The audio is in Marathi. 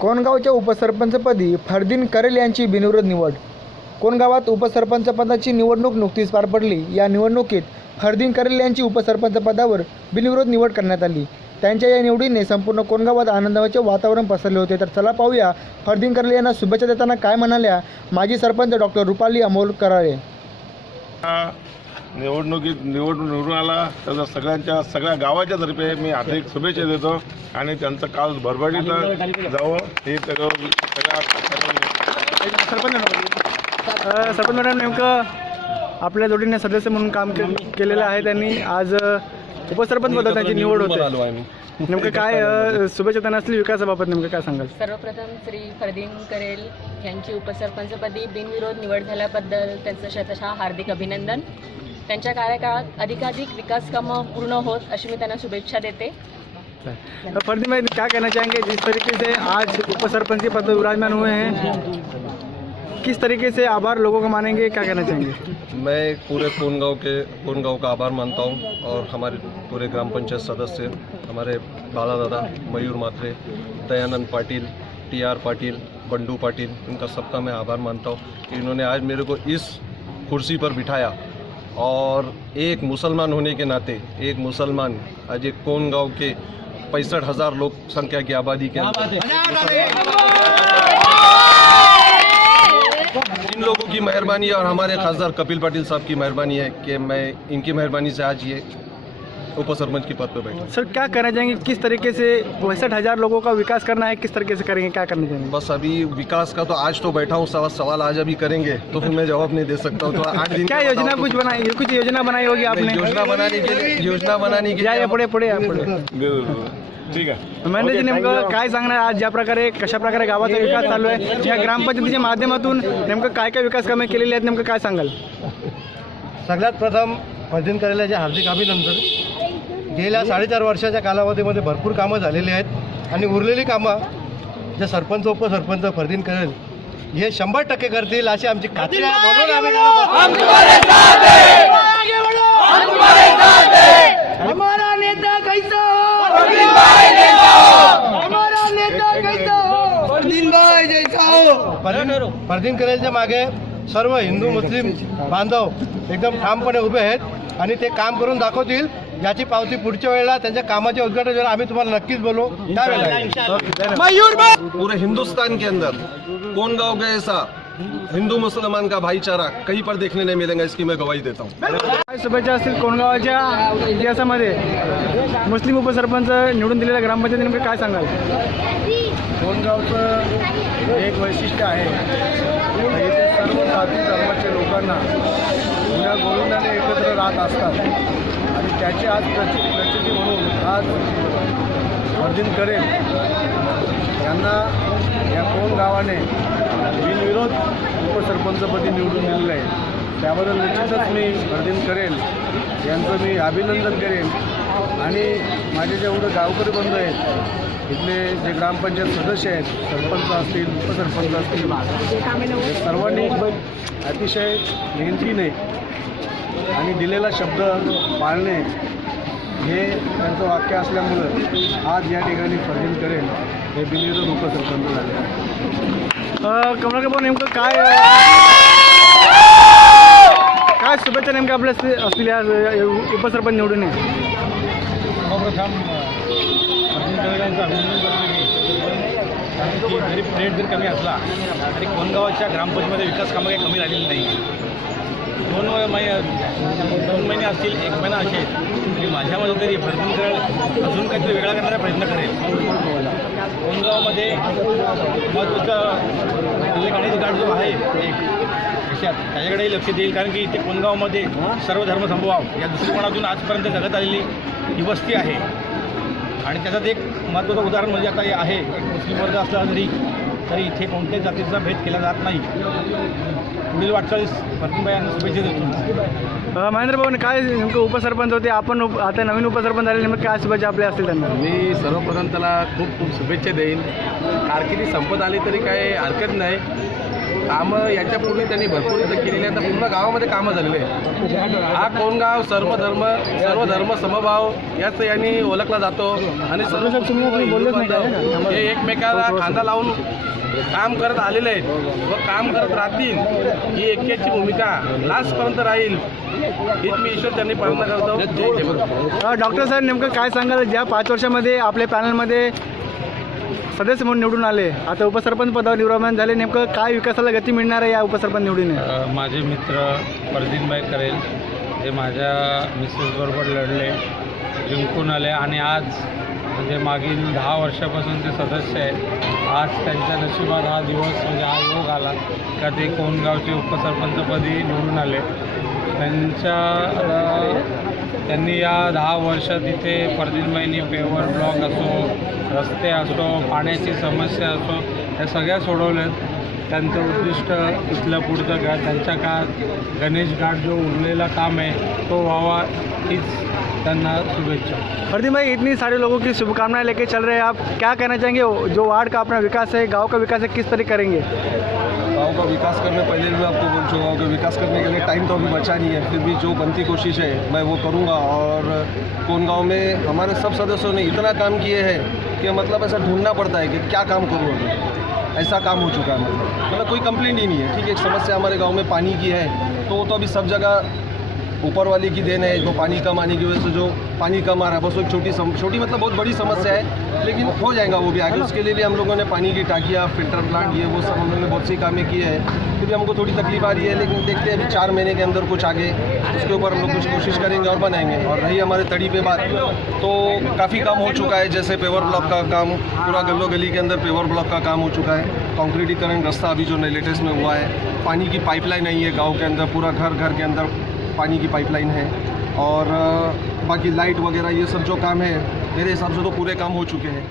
कोणगावच्या उपसरपंचपदी फरदीन करेल यांची बिनविरोध निवड। कोणगावात उपसरपंच पदाची निवडणूक नुकतीच पार पडली। या निवडणुकीत फरदीन करेल यांची उपसरपंच पदावर बिनविरोध निवड करण्यात आली। त्यांच्या या निवडीने संपूर्ण कोणगावात आनंदाचे वातावरण पसरले होते। तर चला पाहूया फरदीन करेल यांना शुभेच्छा देताना काय म्हणाल्या माजी सरपंच डॉक्टर रुपाली अमोल कराळे। निवडून आला तर सगळ्या गावाच्या तर्फे मी हार्दिक शुभेच्छा देतो आणि त्यांचं काल भरभराटीला जावं हे सरपंच मॅडम नेमकं आपल्या जोडीने सदस्य म्हणून काम केलेलं आहे। त्यांनी आज उपसरपंच पदाची त्यांची निवड होते। नेमकं काय शुभेच्छा त्यांना असली विकासाबाबत नेमकं काय सांगाल? सर्वप्रथम श्री फरदीन करेल यांची उपसरपंचपदी बिनविरोध निवड झाल्याबद्दल त्यांचं शतशः हार्दिक अभिनंदन। त्यांच्या कार्यकाळात अधिकाधिक विकास कामं पूर्ण होत अशी मी त्यांना शुभेच्छा देते। फरदीन भाई क्या कहना चाहेंगे जिस तरीके से आज उपसरपंच के पद विराजमान हुए हैं, किस तरीके से आभार लोगों को मानेंगे, क्या कहना चाहेंगे? मैं पूरे कोनगांव का आभार मानता हूं और हमारे पूरे ग्राम पंचायत सदस्य हमारे बाला दादा, मयूर मात्रे, दयानंद पाटिल, TR पाटिल, बंडू पाटिल, इनका सबका मैं आभार मानता हूं कि इन्होंने आज मेरे को इस कुर्सी पर बिठाया। और एक मुसलमान होने के नाते एक मुसलमान आज एक कोनगांव के 65,000 लोग संख्या की आबादी के इन लोगों की मेहरबानी और हमारे खासदार कपिल पाटिल साहब की मेहरबानी है कि मैं इनकी मेहरबानी से आज ये उपसरपंच के पद पर बैठा। सर क्या कहना चाहेंगे, किस तरीके से 65,000 लोगों का विकास करना है, किस तरीके से करेंगे, क्या करना चाहेंगे? बस अभी विकास का तो आज तो बैठा हूँ, सवाल आज अभी करेंगे तो फिर मैं जवाब नहीं दे सकता हूँ। तो 8 दिन क्या योजना कुछ योजना बनाई होगी आपने? योजना बनाने के लिए पुढे ठीक आहे। महेंद्रजी नेमकं काय सांगणार आज ज्या प्रकारे कशा प्रकारे गावाचा विकास चालू आहे, या ग्रामपंचायतीच्या माध्यमातून नेमकं काय काय विकास कामे केलेली आहेत, नेमकं काय सांगाल? सगळ्यात प्रथम फरदीन करेलचे हार्दिक अभिनंदन। गेल्या 4.5 वर्षाच्या कालावधीमध्ये भरपूर कामं झालेली आहेत आणि उरलेली कामं जे सरपंच उपसरपंच फरदीन करेल हे 100% करतील अशी आमची खात्री आहे। म्हणून फरदीन करेलच्या मागे सर्व हिंदू मुस्लिम बांधव एकदम ठामपणे उभे आहेत आणि ते काम करून दाखवतील। याची पावती पुढच्या वेळेला त्यांच्या कामाचे उद्घाटन वेळेला आम्ही तुम्हाला नक्कीच बोलू त्यावेळेला। पूरे हिंदुस्तान के अंदर कोनगांव का ऐसा हिंदू मुसलमान का भाईचारा कहीं पर देखने नहीं मिलेगा, इसकी मैं गवाही देता हूँ। काय शुभेच्छा असतील कोणगावाच्या इतिहासामध्ये मुस्लिम उपसरपंच निवडून दिलेल्या ग्रामपंचायतीने काय सांगाल? कोणगावचं एक वैशिष्ट्य आहे, इथे सर्व जाती धर्माच्या लोकांना जुन्या गोविंदाने एकत्र राहत असतात आणि त्याची आज प्रचिती म्हणून आज फरदीन करेल यांना या कोणगावाने बिनविरोध उपसरपंचपदी निवडून दिलेलं आहे। त्याबद्दल निश्चितच मी फरदीन करेल यांचं मी अभिनंदन करेन आणि माझे जेवढे गावकरी बंधू आहेत, इथले जे ग्रामपंचायत सदस्य आहेत, सरपंच असतील, उपसरपंच असतील, हे सर्वांनी अतिशय मेहनतीने आणि दिलेला शब्द पाळणे हे त्यांचं वाक्य असल्यामुळं आज या ठिकाणी फरदीन करेल हे बिनविरोध उपसरपंच झाले आहे। कमलाकर भाऊ नेमकं काय काय शुभेच्छा नेमक्या आपल्या असतील आज उपसरपंच निवडून आहे? सर्वप्रथम फरदीन करेल यांचं अभिनंदन करतो की जरी प्लेट जर कमी असला तरी कोणगावाच्या ग्रामपंचायतीमध्ये विकास कामं काही कमी राहिलेली नाही। 2 महिने असतील, 1 महिना असेल तरी माझ्या मते तरी फरदीन करेल अजून काहीतरी वेगळा करण्याचा प्रयत्न करेल। कोणगावामध्ये महत्त्वाचं गणेश घाट जो आहे एक देशात त्याच्याकडेही लक्ष देईल, कारण की इथे कोणगावमध्ये सर्व धर्म संभवाव या दृष्टिकोनातून आजपर्यंत जगत आलेली ही वस्ती आहे। आणि त्याच्यात एक महत्त्वाचं उदाहरण म्हणजे आता हे आहे, एक मुस्लिम वर्ग असला तरी इथे कोणत्याही जातीचा भेद केला जात नाही। पुढील वाटचालीस फरदीन यांना शुभेच्छा देतो। महेंद्र भाऊ काय नेमकं उपसरपंच होते, आपण आता नवीन उपसरपंच झाले, नेमकं काय शुभेच्छा आपल्या असतील त्यांना? मी सर्वप्रथम त्याला खूप शुभेच्छा देईन। कारकिर्दी संपत आली तरी काही हरकत नाही, कामं याच्यापूर्वी त्यांनी भरपूर इथं केलेली आहेत. पूर्ण गावामध्ये कामं झालेले आहे. हा कोणगाव सर्व धर्म समभाव याच यांनी ओळखला जातो आणि सर्व हिंदू बांधव हे एकमेकाला खांदा लावून काम करत आलेले आहेत व काम करत राहतील. ही ऐक्याची भूमिका लास्टपर्यंत राहील हीच मी ईश्वर त्यांनी प्रार्थना करतो. जय जय. डॉक्टर साहेब, नेमकं काय सांगाल, ज्या 5 वर्षामध्ये आपल्या पॅनलमध्ये सदस्य म्हणून निवडून आले, आता उपसरपंच पदावर निर्माण झाले, नेमकं काय विकासाला गती मिळणार आहे या उपसरपंच निवडीने? माझे मित्र फरदीनभाई करेल हे माझ्या मिसेसबरोबर लढले, जिंकून आले आणि आज म्हणजे मागील 10 वर्षापासून ते सदस्य आहेत. आज त्यांच्या नशिबात हा दिवस म्हणजे हा योग आला का ते कोणगावचे उपसरपंचपदी निवडून आले. त्यांनी या 10 वर्षात इथे फरदीनबाईंनी पेवर ब्लॉक असो, रस्ते असो, पाण्याची समस्या असो, या सगळ्या सोडवल्यात. त्यांचं उद्दिष्ट इथलं पुढचं घाट, त्यांच्या काळात गणेश घाट जो उरलेला काम आहे तो व्हावा, हीच त्यांना शुभेच्छा. फरदीन भाई, इतनी सारे लोगों की शुभकामनाएं लेके चल रहे हैं, आप क्या कहना चाहेंगे? जो वार्ड का अपना विकास है, गांव का विकास है, किस तरह करेंगे? गांव का विकास करने पहले भी मैं आपको बोल चुका हूँ कि विकास करने के लिए टाइम तो अभी बचा नहीं है, फिर भी जो बनती कोशिश है मैं वो करूँगा. और कोनगांव में हमारे सब सदस्यों ने इतना काम किए हैं कि मतलब ऐसा ढूंढना पड़ता है कि क्या काम करूँ अभी. ऐसा काम हो चुका है. मतलब कोई कंप्लेंट ही नहीं है. ठीक है, एक समस्या हमारे गांव में पानी की है, तो अभी सब जगह ऊपर वाले की देन है. जो पानी कम आने की वजह से जो पानी कम आ रहा है, बस वो छोटी मतलब बहुत बड़ी समस्या है, लेकिन हो जाएगा वो भी आगे. उसके लिए भी हम लोगों ने पानी की टाकियाँ, फिल्टर प्लांट, ये वो सब हम लोगों ने बहुत सी कामें किए हैं. फिर भी हमको थोड़ी तकलीफ आ रही है, लेकिन देखते हैं अभी 4 महीने के अंदर कुछ आगे उसके ऊपर हम लोग कुछ कोशिश करेंगे और बनाएंगे. और रही हमारे तड़ी पे बात, तो काफ़ी काम हो चुका है. जैसे पेवर ब्लॉक का काम पूरा गल्लो गली के अंदर पेवर ब्लॉक का काम हो चुका है. कॉन्क्रीटीकरण रास्ता अभी जो लेटेस्ट में हुआ है. पानी की पाइपलाइन नहीं है गाँव के अंदर, पूरा घर के अंदर पानी की पाइपलाइन है. और बाकी लाइट वगैरह ये सब जो काम है मेरे हिसाब से तो पूरे काम हो चुके हैं.